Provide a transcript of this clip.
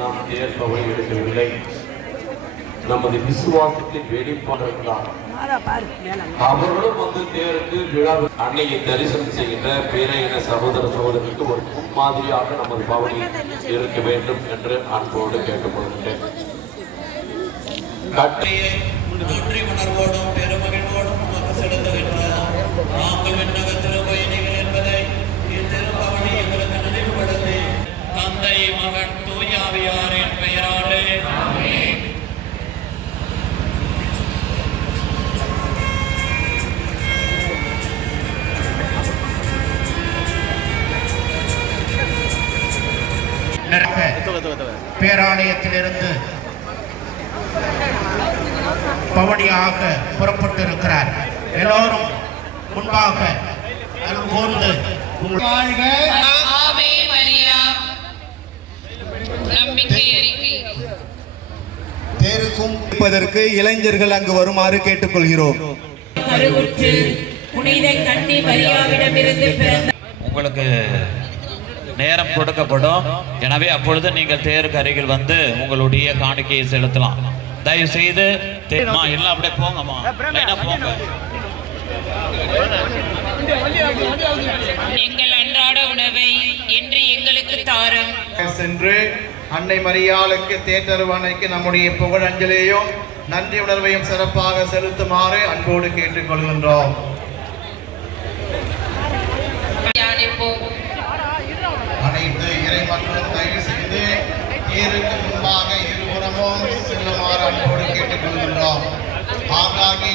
நாம் ஏற்பவை எடுக்கவில்லை. நமது விசுவாசத்தின் வெளிப்பாடுதான் அவர்களும் வந்து தேருக்கு விழா அன்னையை தரிசனம் செய்கின்ற பிற இன சகோதர சகோதரருக்கு ஒரு முன்மாதிரியாக நமது பவனி இருக்க வேண்டும் என்று அன்போடு கேட்டுக்கொள்கின்றேன். கட்டி நன்றி உணர்வோடும் பெருமகிழ்வோடும் பேராலயத்திலிருந்து பவனியாக புறப்பட்டிருக்கிறார். எல்லோரும் முன்பாக அறிக்கை தேருக்கும் இருப்பதற்கு இளைஞர்கள் அங்கு வருமாறு கேட்டுக்கொள்கிறோம். உங்களுக்கு நேரம் கொடுக்கப்படும். எனவே அப்பொழுது நீங்கள் தேருக்கு அருகில் வந்து உங்களுடைய காணிக்கையை செலுத்தலாம். தயவு செய்து தேர்மா எல்லாம் அப்படியே போங்கம்மா. லைனா போங்க. எங்கள் அன்றாட உணவை என்று எங்களுக்கு தாரும். சென்று அன்னை மரியாளுக்கு தேற்றருவானைக்கு நம்முடைய புகழஞ்சலியையும் நன்றி உணர்வையும் சிறப்பாக செலுத்துமாறு அன்போடு கேட்டுக்கொள்கின்றோம். இறை தயவு செய்து தேருக்கு முன்பாக இருபுறமும் செல்லுமாறு அன்போடு கேட்டுக்கொள்கின்றோம். ஆங்காங்கே